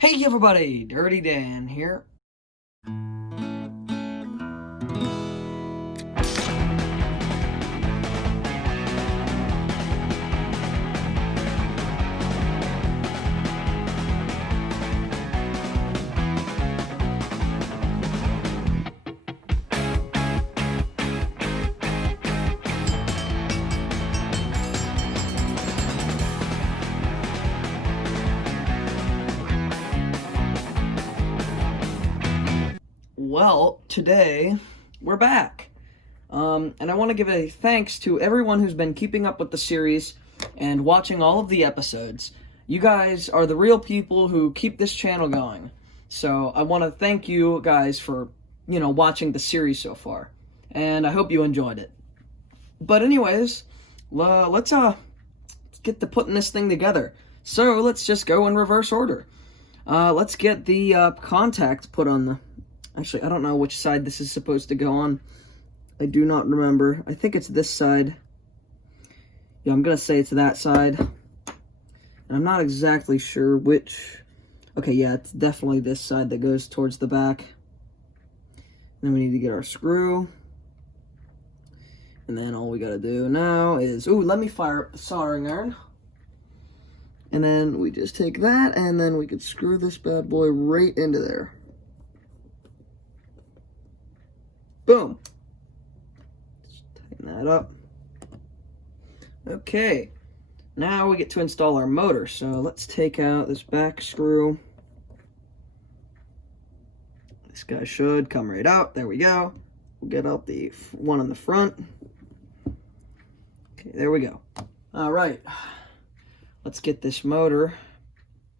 Hey everybody, Dirty Dan here. Well, today we're back. And I want to give a thanks to everyone who's been keeping up with the series and watching all of the episodes. You guys are the real people who keep this channel going. So I want to thank you guys for, watching the series so far. And I hope you enjoyed it. But anyways, let's get to putting this thing together. So let's just go in reverse order. Let's get the contact put on the... Actually, I don't know which side this is supposed to go on. I do not remember. I think it's this side. Yeah, I'm going to say it's that side. And I'm not exactly sure which... Okay, yeah, it's definitely this side that goes towards the back. Then we need to get our screw. And then all we got to do now is... Ooh, let me fire up the soldering iron. And then we just take that, and then we could screw this bad boy right into there. Boom. Just tighten that up. Okay. Now we get to install our motor. So let's take out this back screw. This guy should come right out. There we go. We'll get out the one on the front. Okay, there we go. All right. Let's get this motor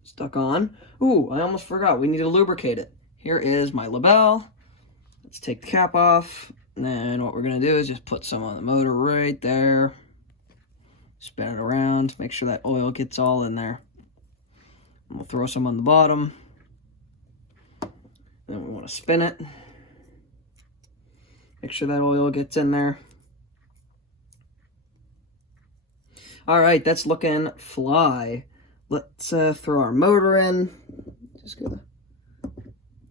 stuck on. Ooh, I almost forgot. We need to lubricate it. Here is my label. Let's take the cap off, and then what we're going to do is just put some on the motor right there. Spin it around, make sure that oil gets all in there. And we'll throw some on the bottom. Then we want to spin it. Make sure that oil gets in there. All right, that's looking fly. Let's throw our motor in. Just gotta...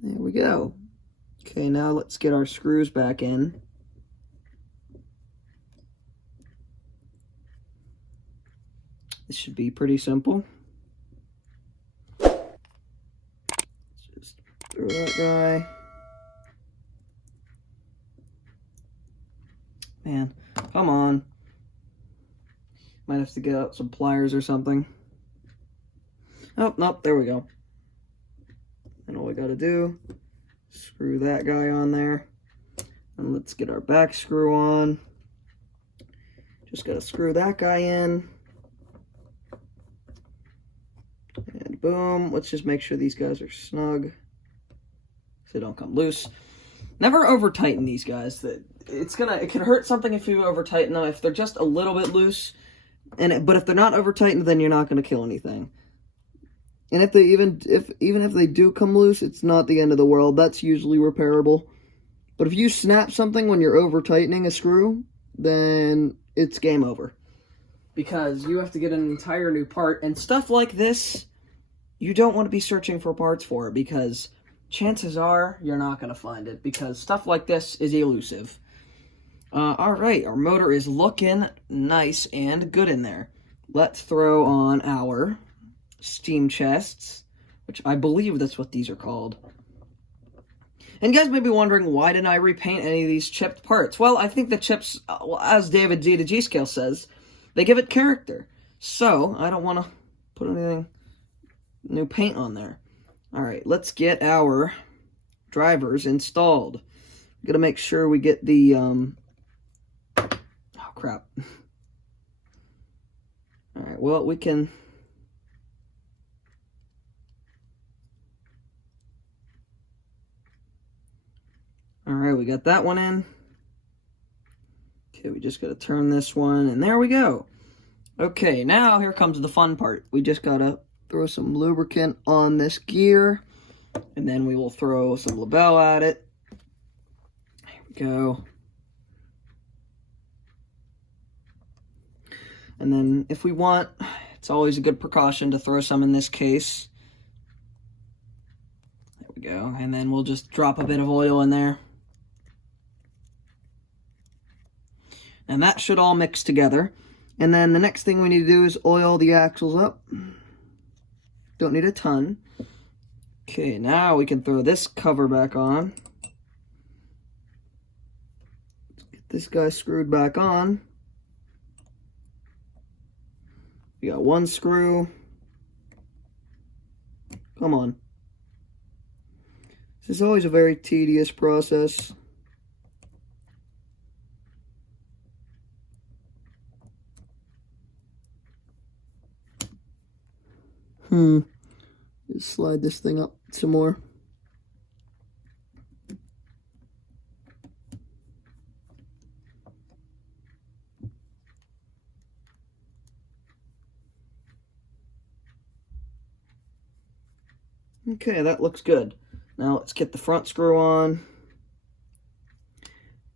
There we go. Okay, now let's get our screws back in. This should be pretty simple. Let's just throw that guy. Man, come on. Might have to get out some pliers or something. Oh, nope, there we go. And all we gotta do, screw that guy on there. And let's get our back screw on. Just gotta screw that guy in. And boom, let's just make sure these guys are snug so they don't come loose. Never over tighten these guys. It can hurt something if you over tighten them. If they're just a little bit loose, but if they're not over tightened, then you're not gonna kill anything. And if they even if they do come loose, it's not the end of the world. That's usually repairable. But if you snap something when you're over tightening a screw, then it's game over. Because you have to get an entire new part. And stuff like this, you don't want to be searching for parts for, because chances are you're not going to find it. Because stuff like this is elusive. Alright, our motor is looking nice and good in there. Let's throw on our steam chests, which I believe that's what these are called. And you guys may be wondering, why didn't I repaint any of these chipped parts? Well, I think the chips, as David Z to G Scale says, they give it character. So, I don't want to put anything new paint on there. Alright, let's get our drivers installed. We're gonna make sure we get the, oh crap. Alright, well, we can... Alright, we got that one in. Okay, we just gotta turn this one, and there we go. Okay, now here comes the fun part. We just gotta throw some lubricant on this gear, and then we will throw some label at it. There we go. And then if we want, it's always a good precaution to throw some in this case. we go. And then we'll just drop a bit of oil in there. And that should all mix together. And then the next thing we need to do is oil the axles up. Don't need a ton. Okay, now we can throw this cover back on. Let's get this guy screwed back on. We got one screw. Come on. This is always a very tedious process. Just slide this thing up some more. Okay, that looks good. Now let's get the front screw on.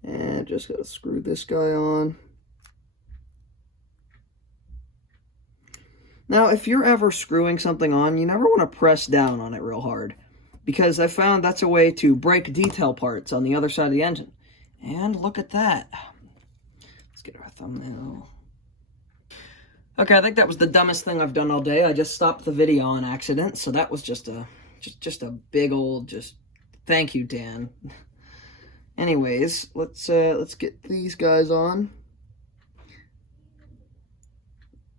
And just gotta screw this guy on. Now, if you're ever screwing something on, you never want to press down on it real hard, because I found that's a way to break detail parts on the other side of the engine. And look at that. Let's get our thumbnail. Okay, I think that was the dumbest thing I've done all day. I just stopped the video on accident, so that was just a big old thank you, Dan. Anyways, let's get these guys on.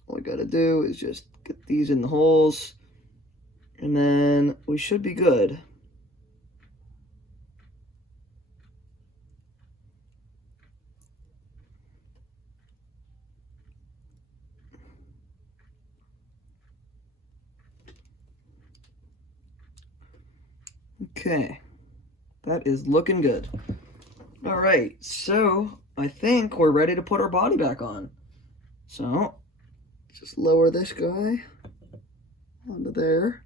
All we gotta do is just get these in the holes, and then we should be good. Okay, that is looking good. All right, so I think we're ready to put our body back on. So just lower this guy onto there.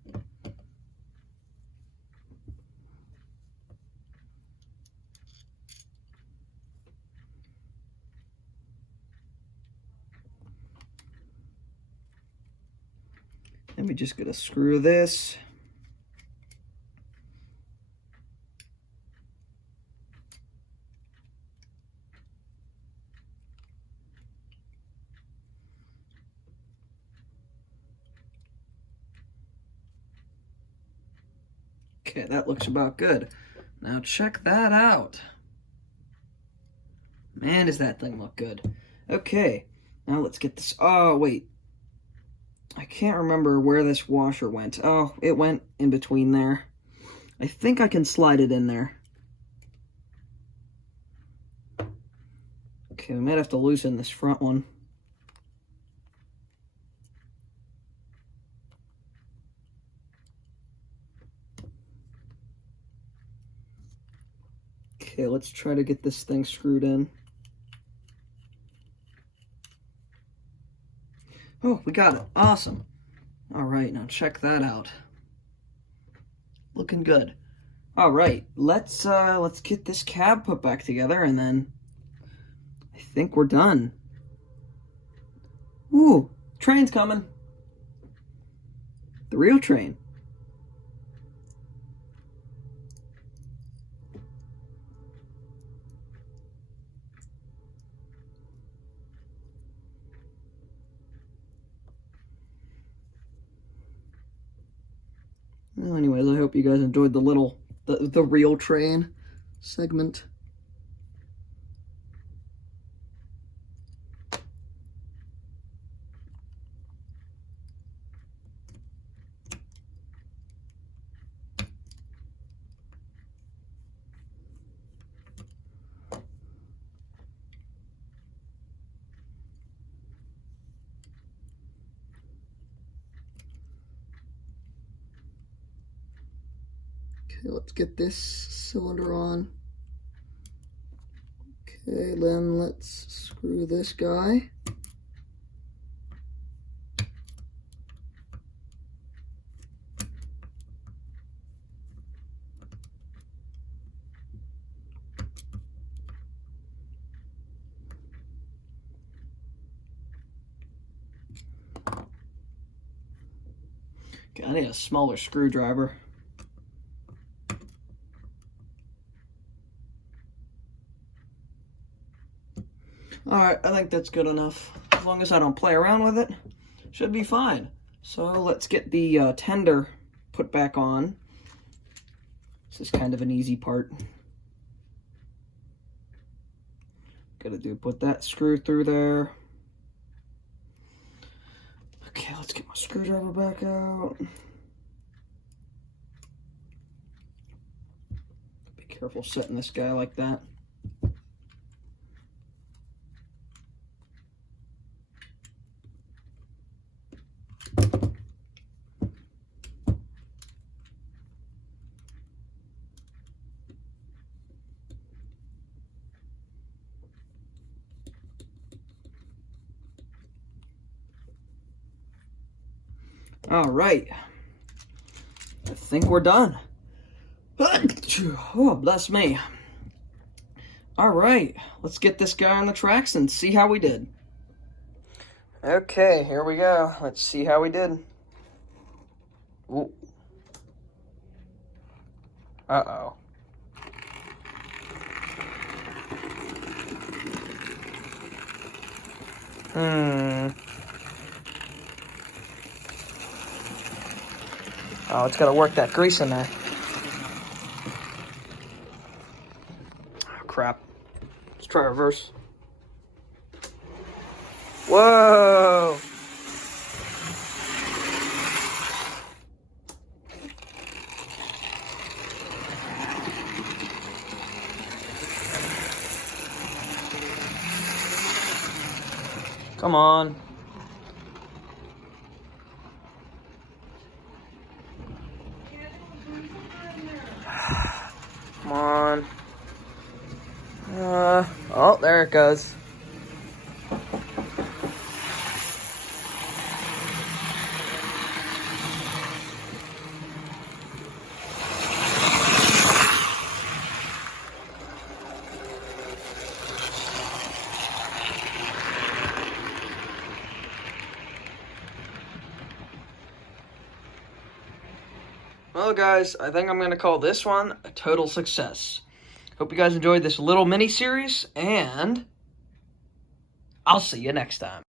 And we just gotta screw this. Okay, that looks about good. Now check that out. Man, does that thing look good. Okay, now let's get this. Oh, wait. I can't remember where this washer went. Oh, it went in between there. I think I can slide it in there. Okay, we might have to loosen this front one. Okay, let's try to get this thing screwed in. Oh, we got it. Awesome. All right, now check that out. Looking good. All right, let's get this cab put back together, and then I think we're done. Ooh, train's coming. The real train. Well, anyways, I hope you guys enjoyed the real train segment. Okay, let's get this cylinder on. Okay, then let's screw this guy. Okay, I need a smaller screwdriver. Alright, I think that's good enough. As long as I don't play around with it, should be fine. So let's get the tender put back on. This is kind of an easy part. Put that screw through there. Okay, let's get my screwdriver back out. Be careful setting this guy like that. All right, I think we're done. Oh, bless me. All right, let's get this guy on the tracks and see how we did. Okay, here we go. Let's see how we did. Ooh. Uh-oh. Oh, it's got to work that grease in there. Oh, crap. Let's try reverse. Whoa! Come on. Come on. Oh, there it goes. Well, guys, I think I'm going to call this one a total success. Hope you guys enjoyed this little mini-series, and I'll see you next time.